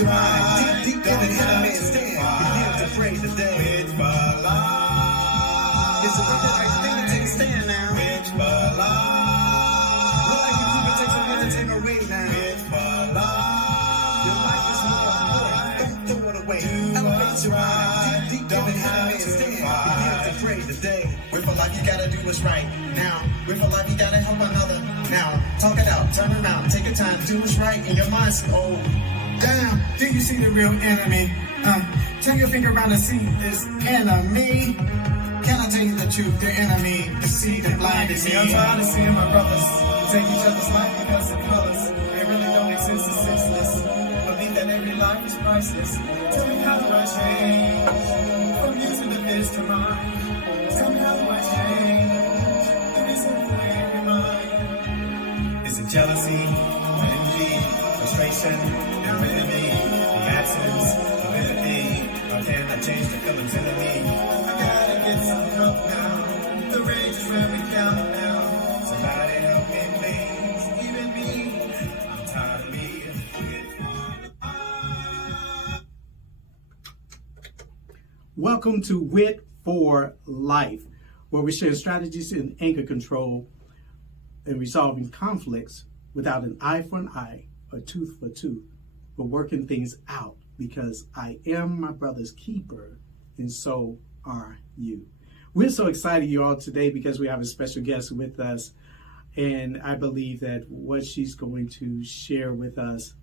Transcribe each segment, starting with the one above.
your mind deep down in how man stand. Begin to pray today. WIT for life. It's a right thing to take a stand now. WIT for life. Well, I can keep it, take some minutes, ain't no rain now. WIT for life. Your life is more important. Don't throw it away. Elevate your mind deep down in how man stand. Begin to pray today. WIT for life, you gotta do what's right now. WIT for life, you gotta help another now. Talk it out, turn around, take your time, do what's right in your mind. Oh, damn, do you see the real enemy? Turn your finger around and see this enemy. Can I tell you the truth? The enemy, the see, the blind, is I'm tired of seeing my brothers take each other's life because of colors. They really don't exist, it's senseless. Believe that every life is priceless. Tell me how do I change? From you to the biz to mine. Tell me how do I change? Give me some clear in mind. Is it jealousy, envy, frustration, your enemy, the absence of empathy? Or can I change the feelings in me? I gotta get some help now. The rage is really counting now. Somebody help me, please. Even me, I'm tired of me. Welcome to WIT for Life, where we share strategies in anger control and resolving conflicts without an eye for an eye or tooth for tooth, but working things out because I am my brother's keeper and so are you. We're so excited you all today because we have a special guest with us, and I believe that what she's going to share with us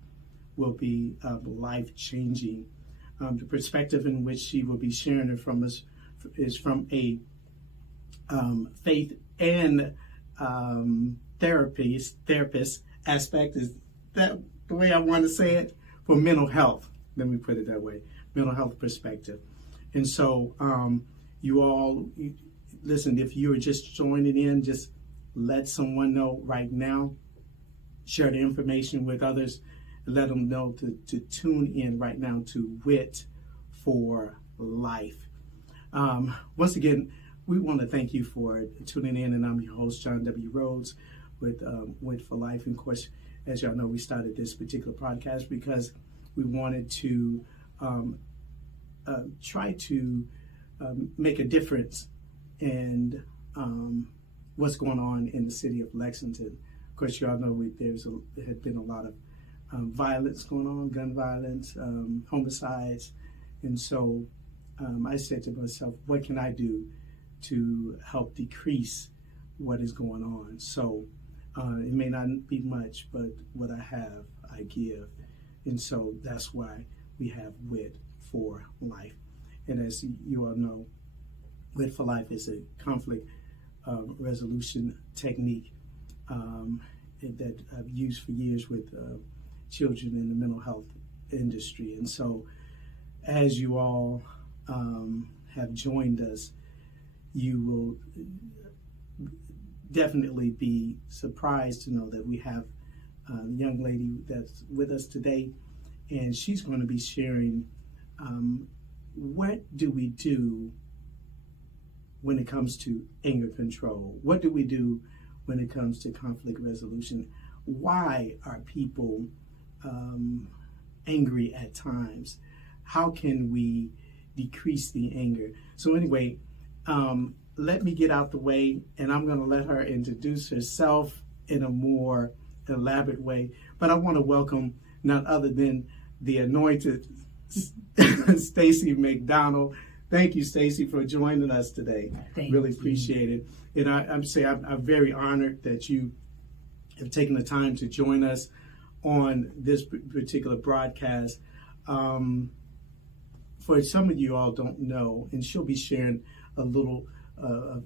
will be life-changing. The perspective in which she will be sharing it from us is from a faith and therapist aspect. Is that the way I want to say it? For mental health. Let me put it that way. Mental health perspective. And so you all, listen, if you're just joining in, just let someone know right now. Share the information with others. Let them know to tune in right now to WIT for Life. Once again, we want to thank you for tuning in, and I'm your host, John W. Rhodes, with WIT for Life. And of course, as y'all know, we started this particular podcast because we wanted to try to make a difference in what's going on in the city of Lexington. Of course, y'all know there had been a lot of violence going on, gun violence, homicides. And so I said to myself, what can I do to help decrease what is going on? So it may not be much, but what I have, I give. And so that's why we have WIT for Life. And as you all know, WIT for Life is a conflict resolution technique that I've used for years with children in the mental health industry. And so as you all have joined us, you will definitely be surprised to know that we have a young lady that's with us today, and she's going to be sharing what do we do when it comes to anger control? What do we do when it comes to conflict resolution? Why are people angry at times? How can we decrease the anger? So anyway, let me get out the way, and I'm going to let her introduce herself in a more elaborate way. But I want to welcome none other than the anointed Stacey McDonald. Thank you, Stacey, for joining us today. Really appreciate it. And I'm very honored that you have taken the time to join us on this particular broadcast. For some of you all don't know, and she'll be sharing a little of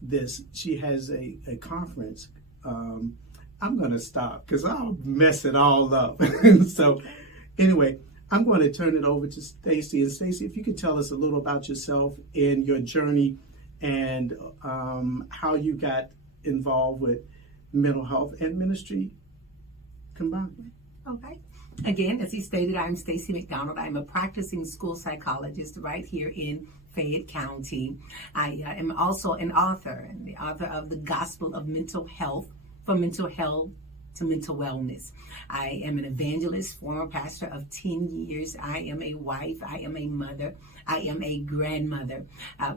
this. She has a conference. I'm going to stop because I'll mess it all up. So anyway, I'm going to turn it over to Stacey. And Stacey, if you could tell us a little about yourself and your journey and how you got involved with mental health and ministry combined. Okay. Again, as he stated, I'm Stacey McDonald. I'm a practicing school psychologist right here in Fayette County. I am also an author, and the author of The Gospel of Mental Health for Mental Health to mental wellness. I am an evangelist, former pastor of 10 years. I am a wife. I am a mother. I am a grandmother.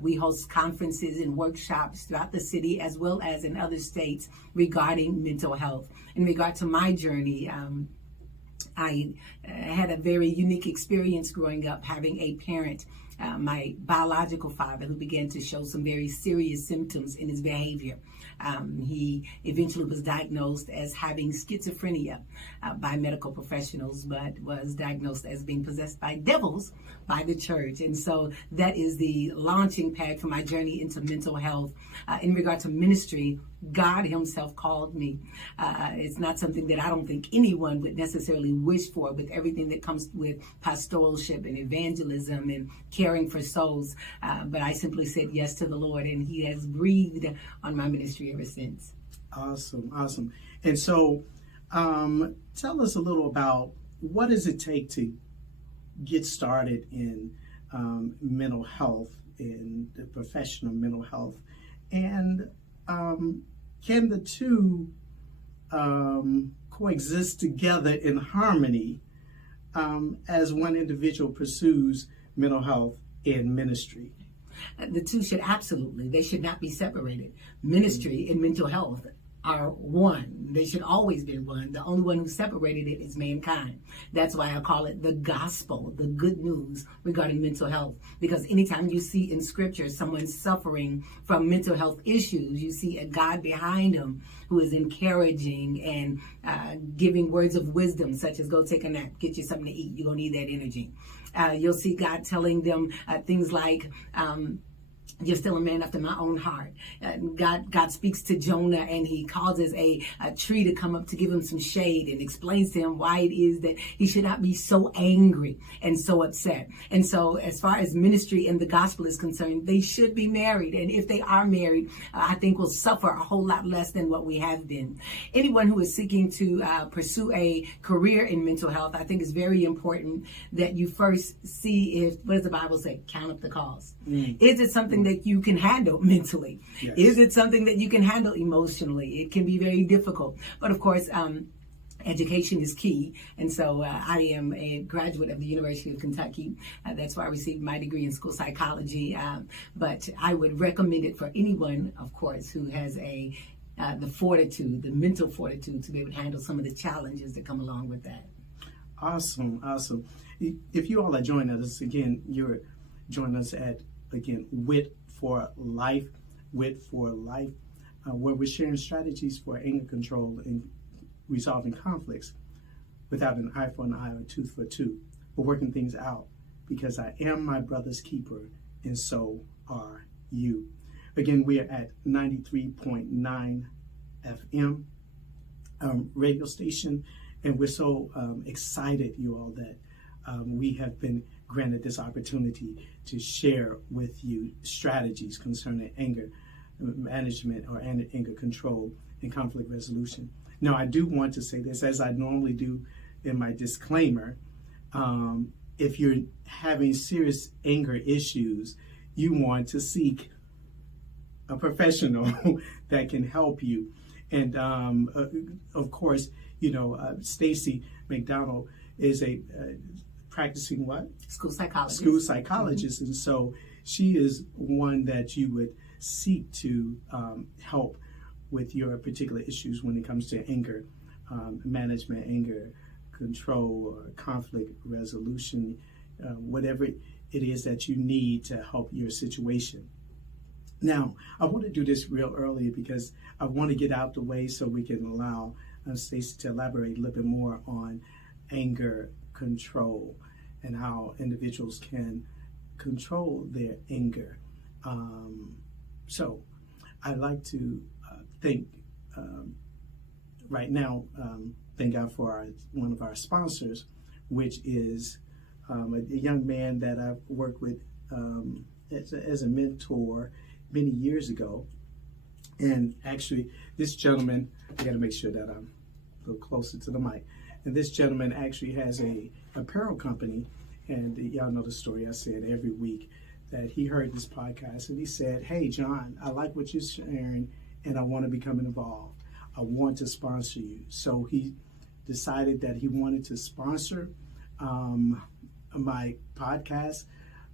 We host conferences and workshops throughout the city as well as in other states regarding mental health. In regard to my journey, I had a very unique experience growing up, having a parent, my biological father, who began to show some very serious symptoms in his behavior. He eventually was diagnosed as having schizophrenia by medical professionals, but was diagnosed as being possessed by devils by the church. And so that is the launching pad for my journey into mental health. In regard to ministry, God himself called me. It's not something that I don't think anyone would necessarily wish for, with everything that comes with pastoralship and evangelism and caring for souls. But I simply said yes to the Lord, and he has breathed on my ministry ever since. Awesome. And so tell us a little about what does it take to get started in mental health, in the profession of mental health, and can the two coexist together in harmony as one individual pursues mental health and ministry? The two should absolutely, they should not be separated. Ministry and mental health are one. They should always be one. The only one who separated it is mankind. That's why I call it the gospel, the good news regarding mental health. Because anytime you see in scripture someone suffering from mental health issues, you see a God behind them who is encouraging and giving words of wisdom, such as go take a nap, get you something to eat. You're going to need that energy. You'll see God telling them things like, you're still a man after my own heart. God speaks to Jonah, and he causes a tree to come up to give him some shade, and explains to him why it is that he should not be so angry and so upset. And so as far as ministry and the gospel is concerned, they should be married. And if they are married, I think will suffer a whole lot less than what we have been. Anyone who is seeking to pursue a career in mental health, I think it's very important that you first see if, what does the Bible say? Count up the cost. Is it something that you can handle mentally? Yes. Is it something that you can handle emotionally? It can be very difficult. But of course, education is key. And so I am a graduate of the University of Kentucky. That's where I received my degree in school psychology. But I would recommend it for anyone, of course, who has the fortitude, the mental fortitude to be able to handle some of the challenges that come along with that. Awesome. If you all are joining us, again, you're joining us at, again, WIT4LIFE, WIT4LIFE, where we're sharing strategies for anger control and resolving conflicts without an eye for an eye or tooth for a tooth. We're working things out because I am my brother's keeper, and so are you. Again, we are at 93.9 FM radio station, and we're so excited, you all, that we have been granted this opportunity to share with you strategies concerning anger management or anger control and conflict resolution. Now, I do want to say this, as I normally do in my disclaimer. If you're having serious anger issues, you want to seek a professional that can help you. And of course, Stacey McDonald is a practicing what? School psychologist. School psychologist. And so she is one that you would seek to help with your particular issues when it comes to anger management, anger control, or conflict resolution, whatever it is that you need to help your situation. Now, I want to do this real early because I want to get out the way so we can allow Stacey to elaborate a little bit more on anger control and how individuals can control their anger. So I'd like to thank God for one of our sponsors, which is a young man that I've worked with as a mentor many years ago. And actually, this gentleman, I got to make sure that I'm a little closer to the mic. And this gentleman actually has a apparel company. And y'all know the story I said every week, that he heard this podcast and he said, "Hey, John, I like what you're sharing and I want to become involved. want to sponsor you. So he decided that he wanted to sponsor my podcast,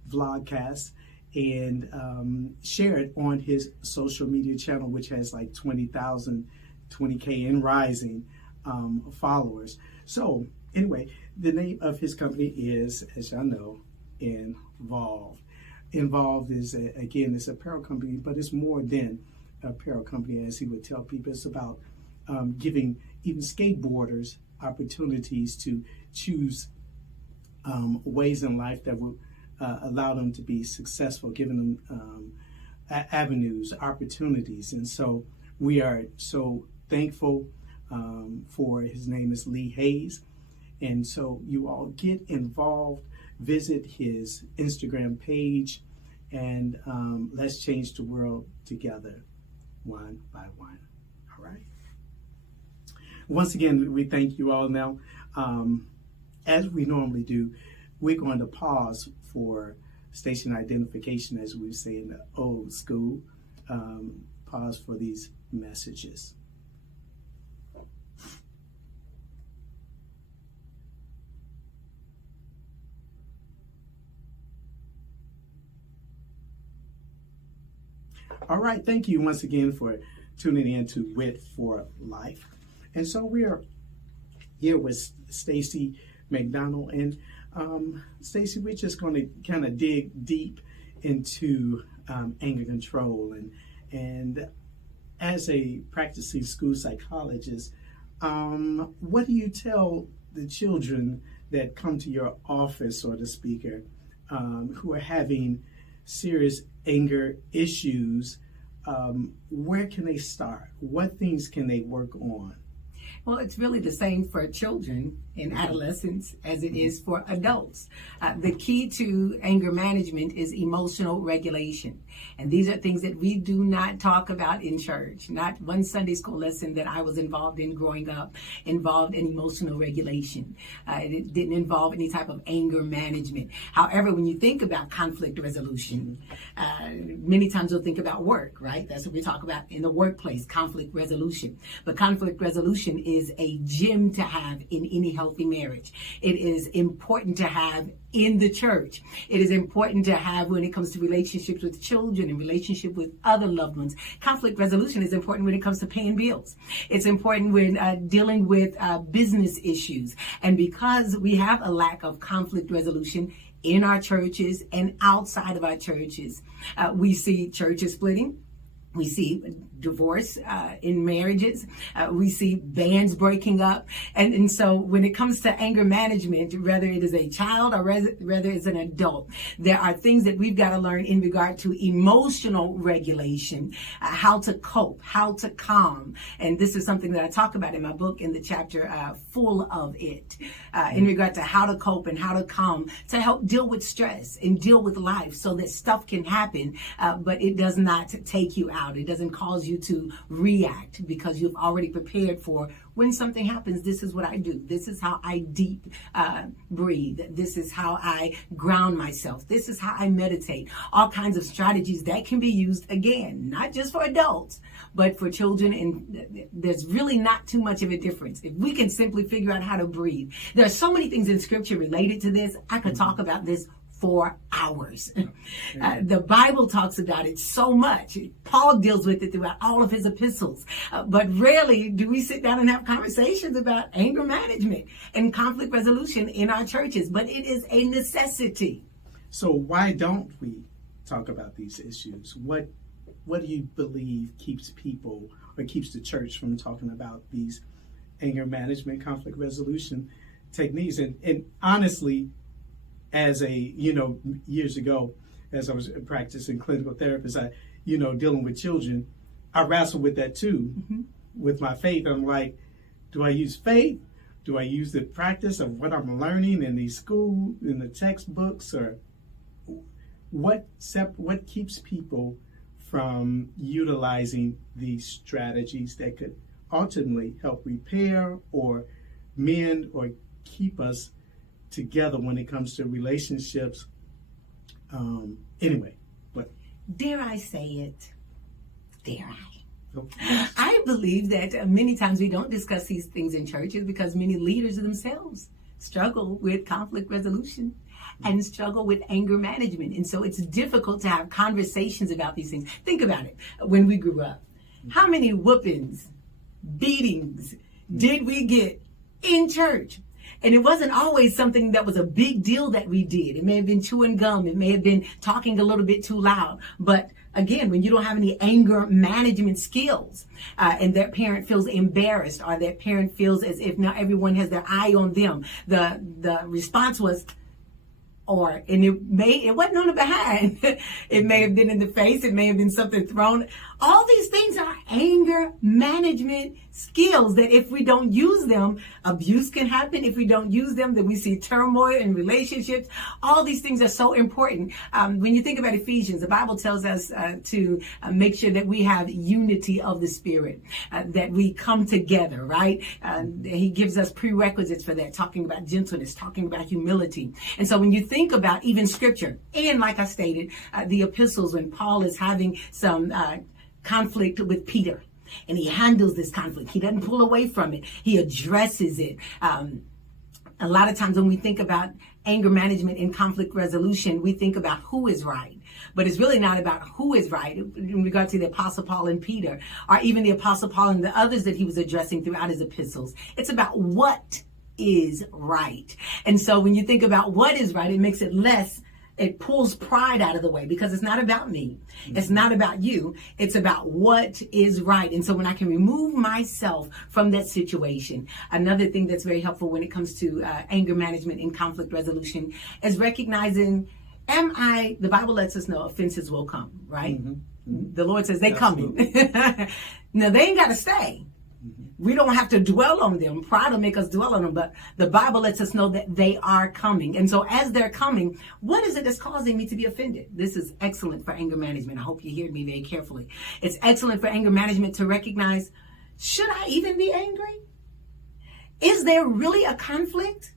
vlogcast, and share it on his social media channel, which has like 20,000, 20K and rising followers. So anyway, the name of his company is, as y'all know, Involved. Involved is, again, it's an apparel company, but it's more than an apparel company, as he would tell people. It's about giving even skateboarders opportunities to choose ways in life that will allow them to be successful, giving them avenues, opportunities. And so we are so thankful for, his name is Lee Hayes. And so you all get involved, visit his Instagram page, and let's change the world together, one by one. All right. Once again, we thank you all. Now, as we normally do, we're going to pause for station identification, as we say in the old school. Pause for these messages. All right, thank you once again for tuning in to WIT for Life. And so we are here with Stacey McDonald. And Stacey, we're just going to kind of dig deep into anger control. And as a practicing school psychologist, what do you tell the children that come to your office, or the speaker, who are having serious anger issues? Where can they start? What things can they work on? Well, it's really the same for children and adolescents as it is for adults. The key to anger management is emotional regulation. And these are things that we do not talk about in church. Not one Sunday school lesson that I was involved in growing up involved in emotional regulation. It didn't involve any type of anger management. However, when you think about conflict resolution, many times we'll think about work, right? That's what we talk about in the workplace, conflict resolution. But conflict resolution is a gem to have in any healthy marriage. It is important to have in the church. It is important to have when it comes to relationships with children and relationship with other loved ones. Conflict resolution is important when it comes to paying bills. It's important when dealing with business issues. And because we have a lack of conflict resolution in our churches and outside of our churches, we see churches splitting. We see divorce in marriages. We see bands breaking up. And so when it comes to anger management, whether it is a child or whether it's an adult, there are things that we've got to learn in regard to emotional regulation, how to cope, how to calm. And this is something that I talk about in my book in the chapter Full of It, in regard to how to cope and how to calm, to help deal with stress and deal with life so that stuff can happen, but it does not take you out. It doesn't cause you to react because you've already prepared for when something happens. This is what I do. This is how I deep breathe. This is how I ground myself. This is how I meditate. All kinds of strategies that can be used, again, not just for adults, but for children. And there's really not too much of a difference. If we can simply figure out how to breathe. There are so many things in scripture related to this. I could talk about this for hours. The Bible talks about it so much. Paul deals with it throughout all of his epistles. But rarely do we sit down and have conversations about anger management and conflict resolution in our churches. But it is a necessity. So why don't we talk about these issues? What do you believe keeps people or keeps the church from talking about these anger management, conflict resolution techniques? And honestly, as years ago, as I was practicing clinical therapist, dealing with children, I wrestled with that too, with my faith. I'm like, do I use faith? Do I use the practice of what I'm learning in the textbooks, or what keeps people from utilizing these strategies that could ultimately help repair or mend or keep us together when it comes to relationships? Anyway, but dare I say it? Dare I? I believe that many times we don't discuss these things in churches because many leaders themselves struggle with conflict resolution and struggle with anger management. And so it's difficult to have conversations about these things. Think about it. When we grew up, how many whoopings, beatings did we get in church? And it wasn't always something that was a big deal that we did. It may have been chewing gum. It may have been talking a little bit too loud. But again, when you don't have any anger management skills, and that parent feels embarrassed, or that parent feels as if now everyone has their eye on them, the response was, it wasn't on the behind. It may have been in the face. It may have been something thrown. All these things are anger management skills that if we don't use them, abuse can happen. If we don't use them, then we see turmoil in relationships. All these things are so important. When you think about Ephesians, the Bible tells us to make sure that we have unity of the Spirit, that we come together, right? He gives us prerequisites for that, talking about gentleness, talking about humility. And so when you think about even scripture, and like I stated, the epistles, when Paul is having some conflict with Peter, and he handles this conflict. He doesn't pull away from it. He addresses it. A lot of times when we think about anger management and conflict resolution, we think about who is right. But it's really not about who is right in regard to the Apostle Paul and Peter, or even the Apostle Paul and the others that he was addressing throughout his epistles. It's about what is right. And so when you think about what is right, it makes it less. It pulls pride out of the way, because it's not about me. It's not about you. It's about what is right. And so when I can remove myself from that situation, another thing that's very helpful when it comes to anger management and conflict resolution is recognizing, the Bible lets us know offenses will come, right? The Lord says they coming. Now they ain't got to stay. We don't have to dwell on them. Pride will make us dwell on them, but the Bible lets us know that they are coming. And so as they're coming, what is it that's causing me to be offended? This is excellent for anger management. I hope you hear me very carefully. It's excellent for anger management to recognize, should I even be angry? Is there really a conflict?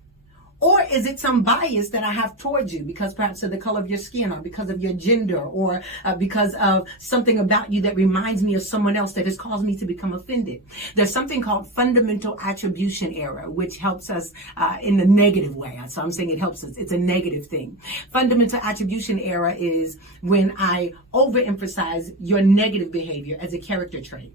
Or is it some bias that I have towards you because perhaps of the color of your skin, or because of your gender, or because of something about you that reminds me of someone else that has caused me to become offended? There's something called fundamental attribution error, which helps us in the negative way. So I'm saying it helps us. It's a negative thing. Fundamental attribution error is when I overemphasize your negative behavior as a character trait.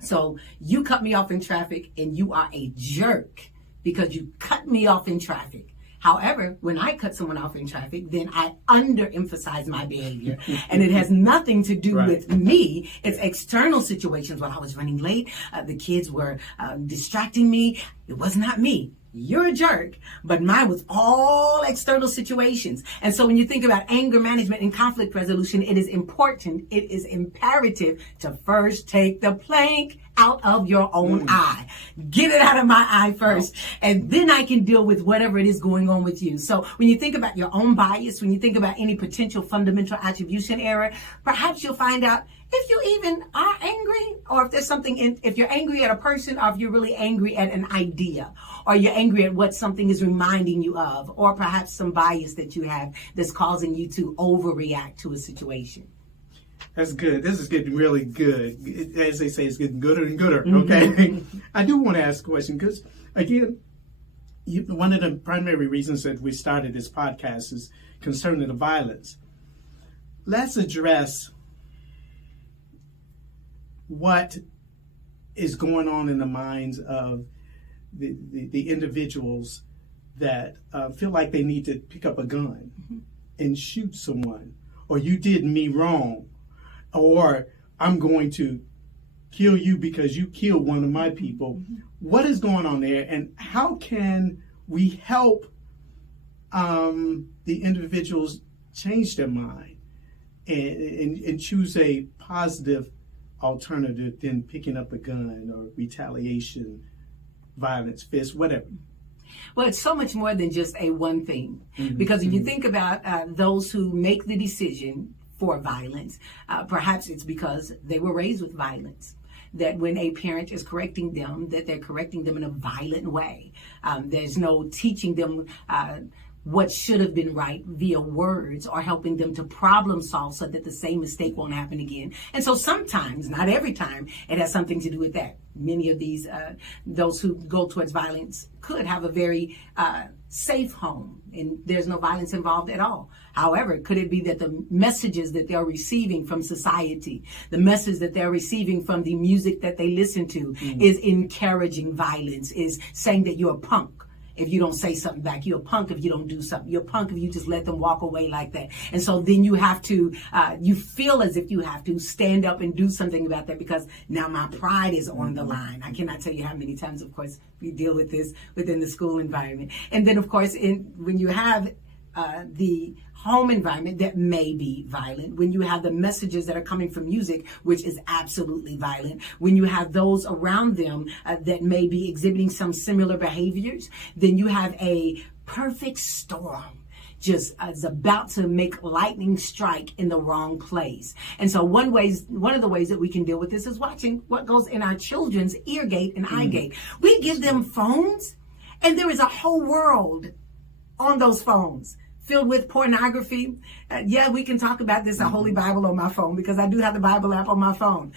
So you cut me off in traffic and you are a jerk because you cut me off in traffic. However, when I cut someone off in traffic, then I underemphasize my behavior. And it has nothing to do with me. It's external situations. While I was running late, the kids were distracting me. It was not me. You're a jerk, but mine was all external situations. And so when you think about anger management and conflict resolution, it is important, it is imperative to first take the plank out of your own eye. Get it out of my eye first, and then I can deal with whatever it is going on with you. So when you think about your own bias, when you think about any potential fundamental attribution error, perhaps you'll find out if you even are angry, or if there's something if you're angry at a person, or if you're really angry at an idea, or you're angry at what something is reminding you of, or perhaps some bias that you have that's causing you to overreact to a situation. That's good. This is getting really good. As they say, it's getting gooder and gooder. Okay. I do want to ask a question because, again, one of the primary reasons that we started this podcast is concerning the violence. Let's address what is going on in the minds of the individuals that feel like they need to pick up a gun and shoot someone, or you did me wrong, or I'm going to kill you because you killed one of my people. What is going on there, and how can we help the individuals change their mind and choose a positive alternative than picking up a gun or retaliation, violence, fist, whatever? Well, it's so much more than just a one thing. Because if you think about those who make the decision for violence, perhaps it's because they were raised with violence. That when a parent is correcting them, that they're correcting them in a violent way. There's no teaching them what should have been right via words, or helping them to problem solve so that the same mistake won't happen again. And so sometimes, not every time, it has something to do with that. Many of these, those who go towards violence could have a very safe home and there's no violence involved at all. However, could it be that the messages that they're receiving from society, the message that they're receiving from the music that they listen to is encouraging violence, is saying that you're a punk if you don't say something back, you're a punk if you don't do something, you're a punk if you just let them walk away like that. And so then you have to, you feel as if you have to stand up and do something about that, because now my pride is on the line. I cannot tell you how many times, of course, we deal with this within the school environment. And then, of course, when you have the home environment that may be violent, when you have the messages that are coming from music, which is absolutely violent, when you have those around them that may be exhibiting some similar behaviors, then you have a perfect storm just is about to make lightning strike in the wrong place. And so one of the ways that we can deal with this is watching what goes in our children's ear gate and eye gate. We give them phones, and there is a whole world on those phones filled with pornography. Yeah, we can talk about this, a Holy Bible on my phone, because I do have the Bible app on my phone.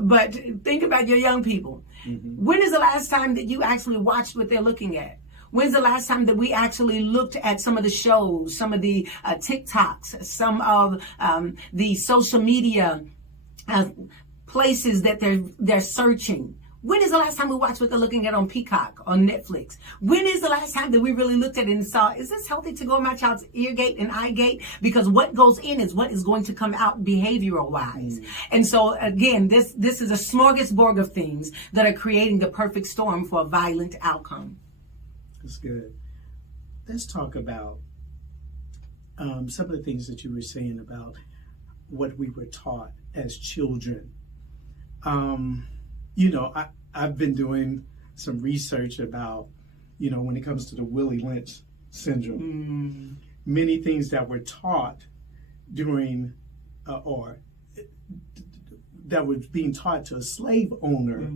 But think about your young people. When is the last time that you actually watched what they're looking at? When's the last time that we actually looked at some of the shows, some of the TikToks, some of the social media places that they're searching? When is the last time we watched what they're looking at on Peacock, on Netflix? When is the last time that we really looked at it and saw, is this healthy to go in my child's ear gate and eye gate? Because what goes in is what is going to come out behavioral wise. And so again, this is a smorgasbord of things that are creating the perfect storm for a violent outcome. That's good. Let's talk about some of the things that you were saying about what we were taught as children. I've been doing some research about, when it comes to the Willie Lynch syndrome, many things that were taught during, or that was being taught to a slave owner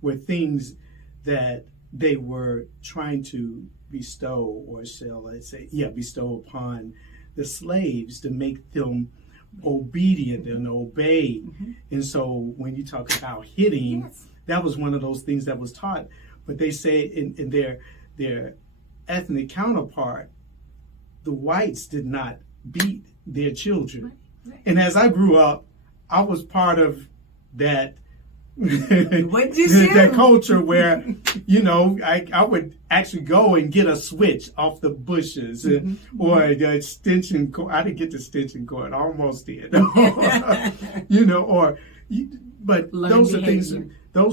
were things that they were trying to bestow or bestow upon the slaves to make them obedient and obey. And so when you talk about hitting, that was one of those things that was taught. But they say in their ethnic counterpart, the whites did not beat their children. And as I grew up, I was part of that that culture where, I would actually go and get a switch off the bushes or the extension cord. I didn't get the extension cord, I almost did. But those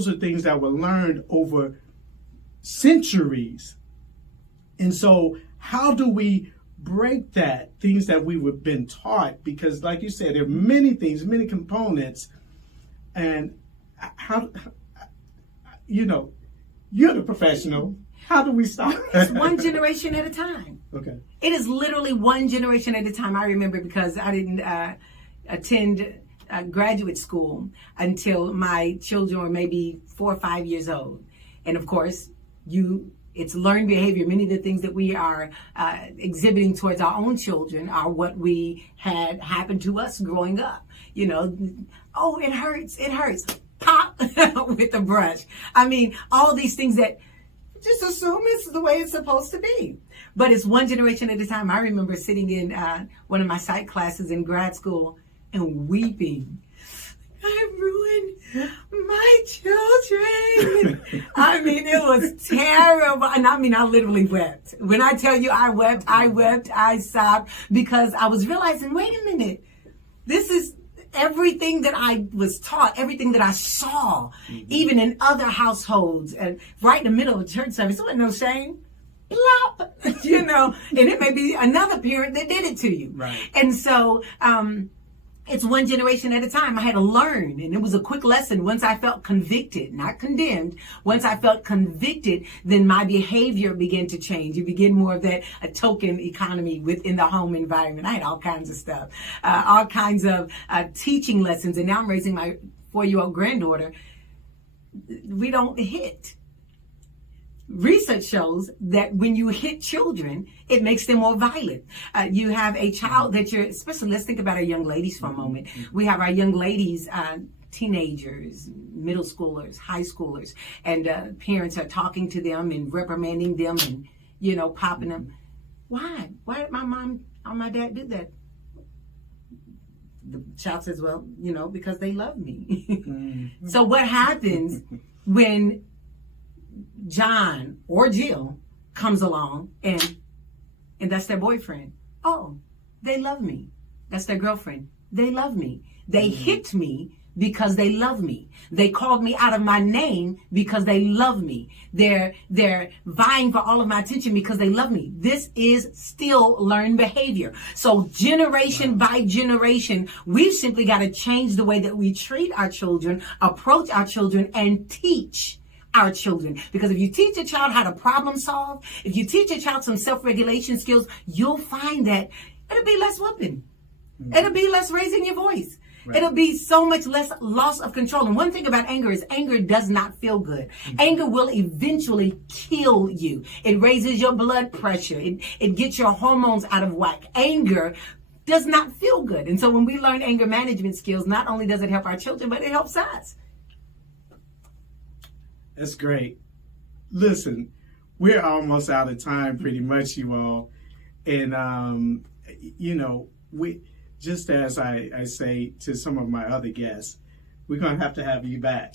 are things that were learned over centuries. And so how do we break that, things that we were been taught? Because like you said, there are many things, many components, and how, you're the professional. How do we stop? It's one generation at a time. Okay. It is literally one generation at a time. I remember, because I didn't attend graduate school until my children were maybe 4 or 5 years old. And of course, it's learned behavior. Many of the things that we are exhibiting towards our own children are what we had happen to us growing up. Oh, it hurts. Pop with the brush. I mean, all these things that just assume it's the way it's supposed to be. But it's one generation at a time. I remember sitting in one of my psych classes in grad school and weeping. I ruined my children. I mean, it was terrible. And I literally wept. When I tell you I wept, I sobbed, because I was realizing, wait a minute, this is everything that I was taught, everything that I saw, even in other households, and right in the middle of a church service, there wasn't no shame. Plop, and it may be another parent that did it to you. Right. And so, it's one generation at a time. I had to learn, and it was a quick lesson. Once I felt convicted, not condemned, once I felt convicted, then my behavior began to change. You begin more of that a token economy within the home environment. I had all kinds of stuff, all kinds of teaching lessons. And now I'm raising my 4-year-old granddaughter. We don't hit. research shows that when you hit children, it makes them more violent. You have a child that you're, especially, let's think about our young ladies for a moment. We have our young ladies, teenagers, middle schoolers, high schoolers, and parents are talking to them and reprimanding them and, popping them. Why? Why did my mom or my dad do that? The child says, well, because they love me. So what happens when John or Jill comes along and that's their boyfriend? Oh, they love me. That's their girlfriend. They love me. They hit me because they love me. They called me out of my name because they love me. They're vying for all of my attention because they love me. This is still learned behavior. So generation by generation, we've simply got to change the way that we treat our children, approach our children, and teach our children. Because if you teach a child how to problem solve, if you teach a child some self-regulation skills, you'll find that it'll be less whooping. It'll be less raising your voice. Right. It'll be so much less loss of control. And one thing about anger is anger does not feel good. Anger will eventually kill you. It raises your blood pressure. It gets your hormones out of whack. Anger does not feel good. And so when we learn anger management skills, not only does it help our children, but it helps us. That's great. Listen, we're almost out of time pretty much, you all. And, we... Just as I say to some of my other guests, we're going to have you back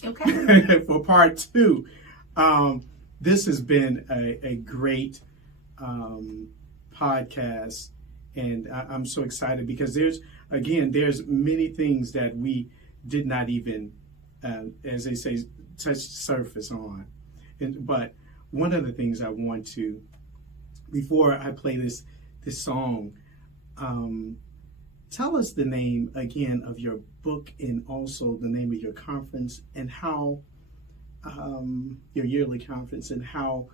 for part 2. This has been a great podcast, and I'm so excited because there's many things that we did not even, as they say, touch the surface on. But one of the things I want to, before I play this song, tell us the name again of your book and also the name of your conference and how your yearly conference and how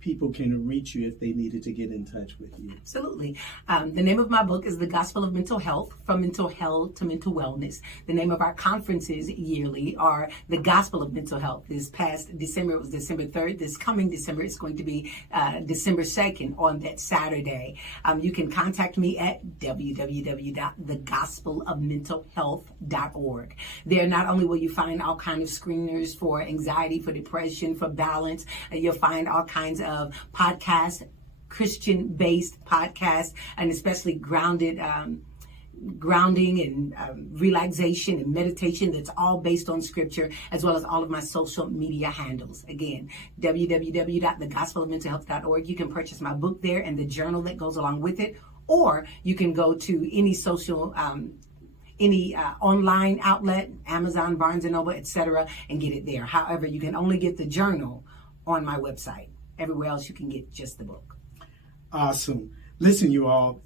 people can reach you if they needed to get in touch with you. Absolutely. The name of my book is The Gospel of Mental Health, From Mental Health to Mental Wellness. The name of our conferences yearly are The Gospel of Mental Health. This past December, it was December 3rd. This coming December, it's going to be December 2nd on that Saturday. You can contact me at www.thegospelofmentalhealth.org. There, not only will you find all kinds of screeners for anxiety, for depression, for balance, you'll find all kinds of podcasts, Christian-based podcasts, and especially grounding and relaxation and meditation that's all based on scripture, as well as all of my social media handles. Again, www.thegospelofmentalhealth.org. You can purchase my book there and the journal that goes along with it, or you can go to any social online outlet, Amazon, Barnes & Noble, etc., and get it there. However, you can only get the journal on my website. Everywhere else you can get just the book. Awesome. Listen, you all,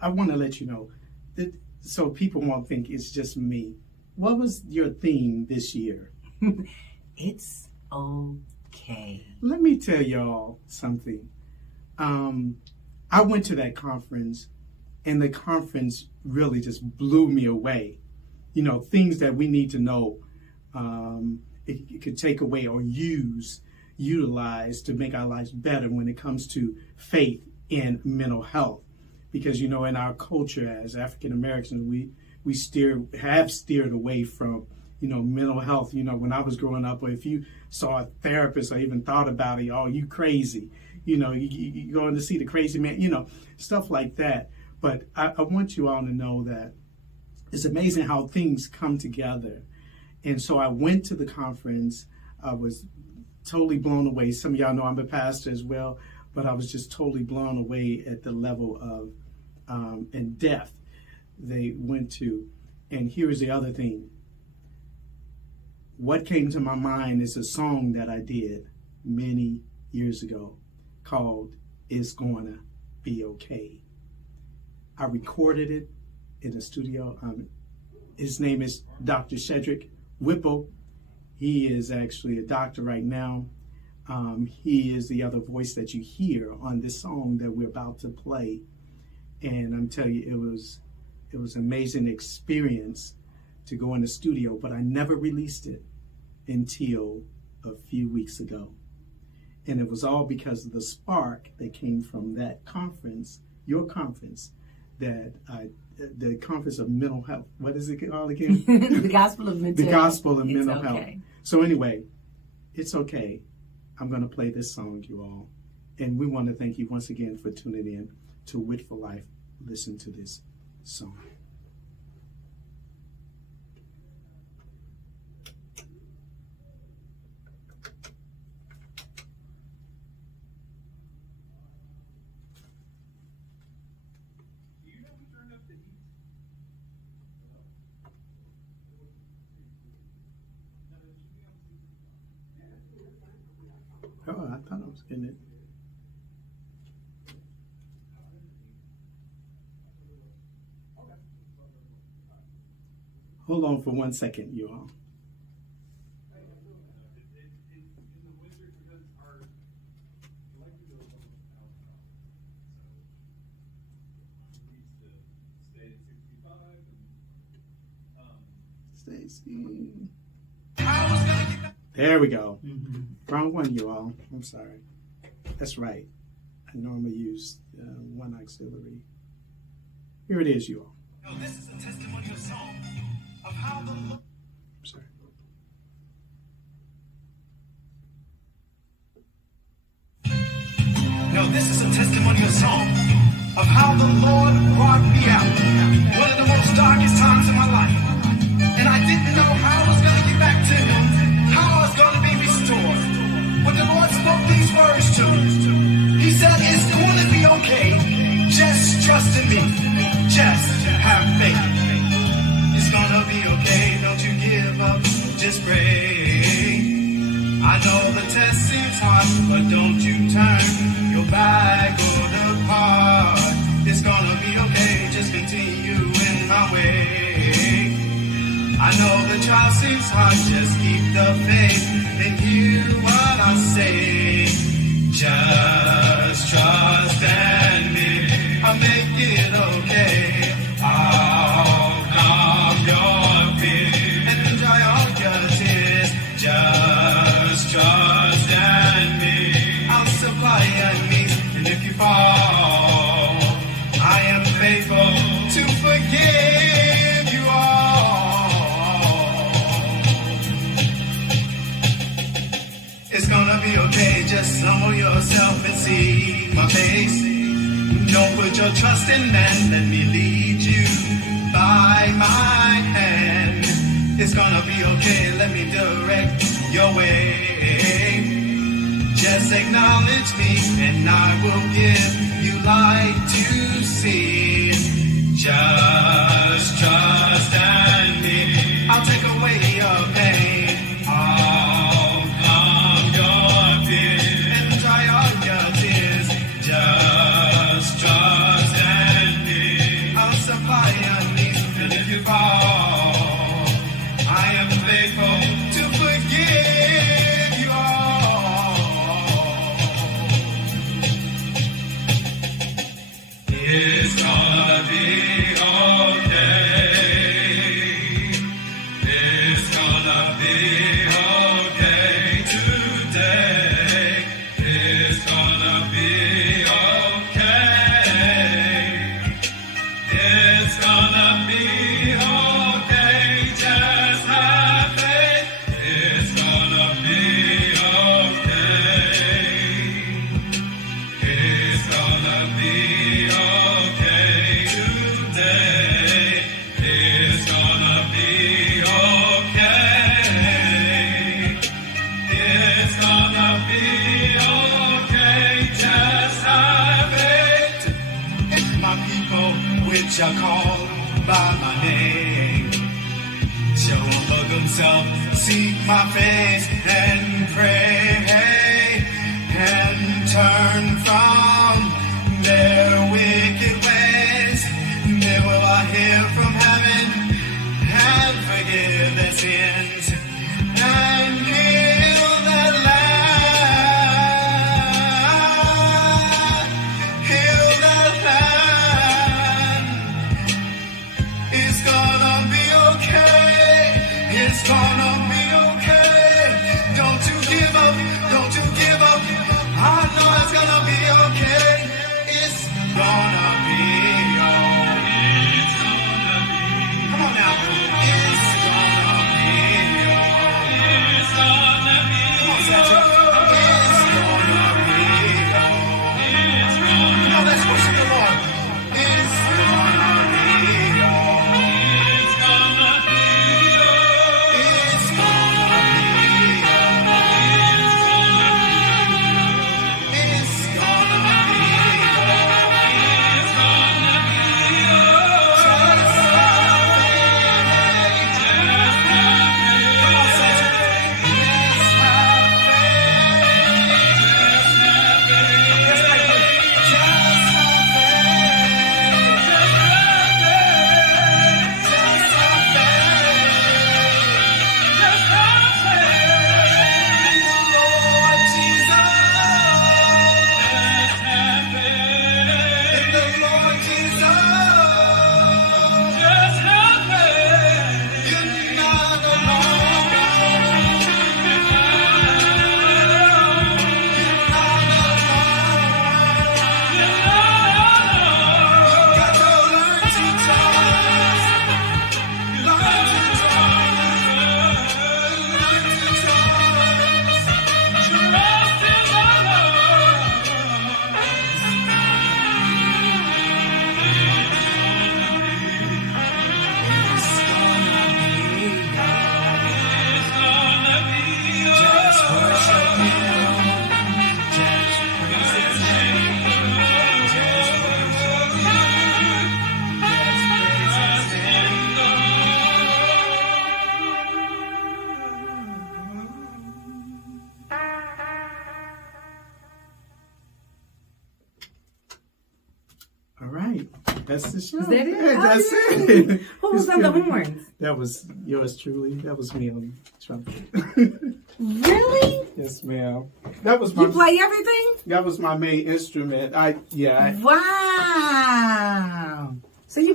I want to let you know that so people won't think it's just me. What was your theme this year? It's okay. Let me tell y'all something. I went to that conference, and the conference really just blew me away. Things that we need to know, it could take away or utilize to make our lives better when it comes to faith and mental health. Because, in our culture as African Americans, we have steered away from, mental health. When I was growing up, or if you saw a therapist or even thought about it, oh, you crazy. You going to see the crazy man, stuff like that. But I want you all to know that it's amazing how things come together. And so I went to the conference. I was totally blown away. Some of y'all know I'm a pastor as well, but I was just totally blown away at the level of and depth they went to. And here's the other thing. What came to my mind is a song that I did many years ago called It's Gonna Be Okay. I recorded it in the studio. His name is Dr. Shedrick Whipple. He is actually a doctor right now. He is the other voice that you hear on this song that we're about to play. And I'm telling you, it was an amazing experience to go in the studio, but I never released it until a few weeks ago. And it was all because of the spark that came from that conference, your conference, that the conference of mental health. What is it called again? The gospel of mental The health. gospel of mental It's health. okay. So anyway, it's okay. I'm going to play this song, you all. And we want to thank you once again for tuning in to WIT for Life. Listen to this song. Oh, I thought I was getting it. Hold on for 1 second, you all. Stacey. There we go. Wrong one, you all. I'm sorry. That's right. I normally use one auxiliary. Here it is, you all. No, this is a testimonial song of how the Lord. I'm sorry. No, this is a testimonial song of how the Lord brought me out. One of the most darkest times in my life. And I didn't know how I was going to get back to Him, how I was going to be restored. But the Lord spoke these words to me. He said, it's going to be okay. Just trust in me. Just have faith. It's going to be okay. Don't you give up. Just pray. I know the test seems hard, but don't you turn your back or depart. It's gonna be okay, just continue in my way. I know the trial seems hard, just keep the faith and hear what I say. Just trust in me, I'll make it okay. I'll calm your fear and dry all your tears. Just trust in me, I'll supply your needs. And if you fall, I am faithful to forgive you all. It's gonna be okay, just humble yourself and see my face. Don't put your trust in man, let me lead you by my hand. It's gonna be okay, let me direct your way. Just acknowledge me and I will give you light to see. Just trust in me, I'll take away your pain. I'll calm your fear and dry all your tears. Just trust in me, I'll supply your needs. And if you fall, I am faithful to forgive you all. It's gonna be okay. It's gonna be okay today. It's gonna be okay. It's gonna be okay. Just have faith. It's gonna be okay. It's gonna be okay today. It's gonna be okay. It's gonna be okay. Just have faith. If my people, which are called by my name, shall humble themselves, seek my face and pray, and turn from their wicked ways, then will I hear from heaven and forgive their sins and heal their land. Heal their land. It's gonna be okay. It's gonna be okay. Don't you give up. Don't you give up. That's the show. Is that it? That's Oh, it. yay. Who was It's on the good. horns? That was yours truly. That was me on trumpet. Really? Yes, ma'am. That was my You play everything? that was my main instrument. Wow. So you